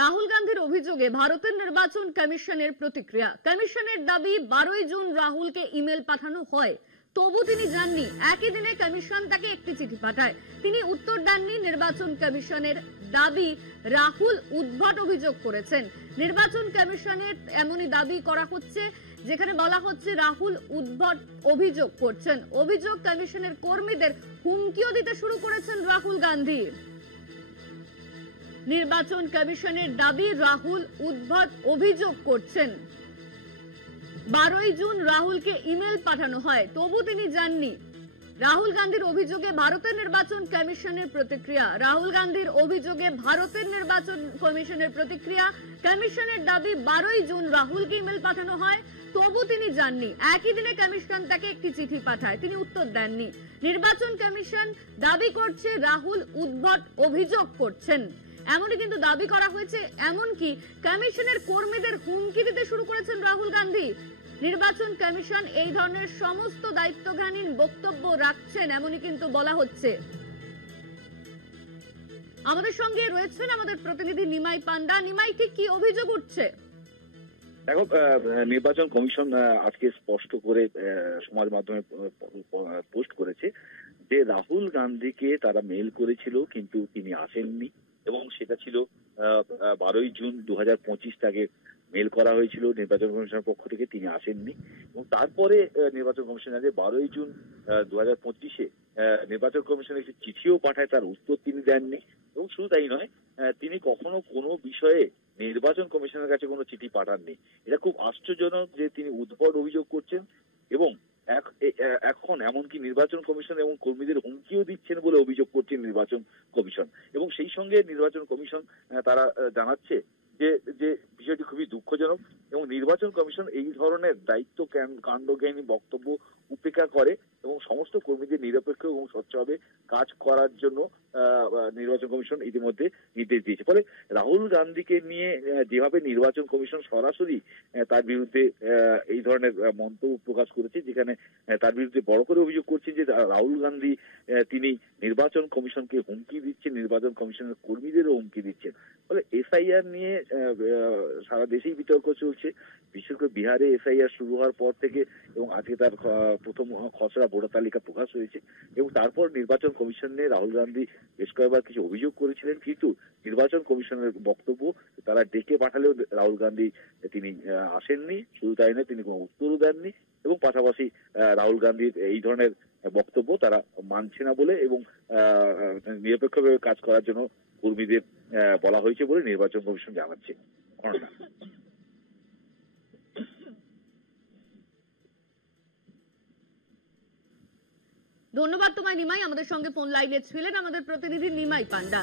রাহুল গান্ধীর অভিযোগে ভারতের নির্বাচন কমিশনের প্রতিক্রিয়া। কমিশনের দাবি 12ই জুন রাহুলকে ইমেল পাঠানো হয়, তবু তিনি জাননি। একই দিনে কমিশন তাকে একটি চিঠি পাঠায়, তিনি উত্তর দেননি। নির্বাচন কমিশনের দাবি, রাহুল উদ্ভট অভিযোগ করেছেন। নির্বাচন কমিশনের এমনই দাবি করা হচ্ছে, যেখানে বলা হচ্ছে রাহুল উদ্ভট অভিযোগ করছেন। অভিযোগ, কমিশনের কর্মীদের হুমকিও দিতে শুরু করেছেন রাহুল গান্ধী। নির্বাচন কমিশনের দাবি, রাহুল উদ্ভট অভিযোগ করছেন। 12ই জুন রাহুলকে ইমেল পাঠানো হয়, তবু তিনি জাননি। রাহুল গান্ধীর অভিযোগে ভারতের নির্বাচন কমিশনের প্রতিক্রিয়া। রাহুল গান্ধীর অভিযোগে ভারতের নির্বাচন কমিশনের প্রতিক্রিয়া। কমিশনের দাবি, 12ই জুন রাহুলকে ইমেল পাঠানো হয়, তবু তিনি জাননি। একই দিনে কমিশন তাকে একটি চিঠি পাঠায়, তিনি উত্তর দেননি। নির্বাচন কমিশন দাবি করছে রাহুল উদ্ভট অভিযোগ করছেন, এমনই কিন্তু দাবি করা হয়েছে। এমনকি কমিশনের কর্মীদের হুমকি দিতে শুরু করেছেন রাহুল গান্ধী। নির্বাচন কমিশন এই ধরনের সমস্ত দায়িত্বজ্ঞানহীন বক্তব্য রাখছেন, এমনই কিন্তু বলা হচ্ছে। আমাদের সঙ্গে রয়েছেন আমাদের প্রতিনিধি নিমাই পান্ডা। নিমাই, ঠিক কি অভিযোগ উঠছে? দেখো, নির্বাচন কমিশন আজকে স্পষ্ট করে সমাজ মাধ্যমে পোস্ট করেছে যে রাহুল গান্ধীকে তারা মেল করেছিল, কিন্তু তিনি আসেননি, এবং সেটা ছিল 12ই জুন 2025 তাকে মেল করা হয়েছিল নির্বাচন কমিশনের পক্ষ থেকে, তিনি আসেননি। এবং তারপরে নির্বাচন কমিশন 12ই জুন 2025-এ নির্বাচন কমিশন একটি চিঠিও পাঠায়, তার উত্তর তিনি দেননি। এবং শুধু তাই নয়, তিনি কখনো কোনো বিষয়ে নির্বাচন কমিশনের কাছে কোনো চিঠি পাঠাননি। এটা খুব আশ্চর্যজনক যে তিনি উদ্ভট অভিযোগ করছেন, এবং এখন এমনকি নির্বাচন কমিশন এবং কর্মীদের হুমকিও দিচ্ছেন বলে অভিযোগ করছেন নির্বাচন কমিশন। এবং সেই সঙ্গে নির্বাচন কমিশন তারা জানাচ্ছে যে যে বিষয়টি খুবই দুঃখজনক, এবং নির্বাচন কমিশন এই ধরনের দায়িত্ব কাণ্ডজ্ঞানী বক্তব্য উপেক্ষা করে এবং সমস্ত কর্মীদের নিরপেক্ষ এবং স্বচ্ছভাবে কাজ করার জন্য নির্বাচন কমিশন ইতিমধ্যে নির্দেশ দিয়েছে। ফলে রাহুল গান্ধীকে নিয়ে যেভাবে নির্বাচন কমিশন সরাসরি তার বিরুদ্ধে এই ধরনের মন্তব্য প্রকাশ করেছে, যেখানে তার বিরুদ্ধে বড় করে অভিযোগ করছে যে রাহুল গান্ধী তিনি নির্বাচন কমিশনকে হুমকি দিচ্ছেন, নির্বাচন কমিশনের কর্মীদেরও হুমকি দিচ্ছেন। ফলে এসআইআর নিয়ে সারা দেশেই বিতর্ক চলছে, বিশেষ করে বিহারে এসআইআর শুরু হওয়ার পর থেকে, এবং আজকে তার প্রথম খসড়া ভোটার তালিকা প্রকাশ হয়েছে। এবং তারপর নির্বাচন কমিশন নিয়ে রাহুল গান্ধী বেশ কয়েকবার কিছু অভিযোগ করেছিলেন, কিন্তু নির্বাচন কমিশনের বক্তব্য, তারা ডেকে পাঠালেও রাহুল গান্ধী তিনি আসেননি। শুধু তাই নয়, তিনি কোনো উত্তরও দেননি, এবং পাশাপাশি রাহুল গান্ধীর এই ধরনের বক্তব্য তারা মানছে না বলে এবং নিরপেক্ষভাবে কাজ করার জন্য কর্মীদের বলা হয়েছে বলে নির্বাচন কমিশন জানাচ্ছে। ধন্যবাদ তোমায় নিমাই। আমাদের সঙ্গে ফোন লাইনে ছিলেন আমাদের প্রতিনিধি নিমাই পান্ডা।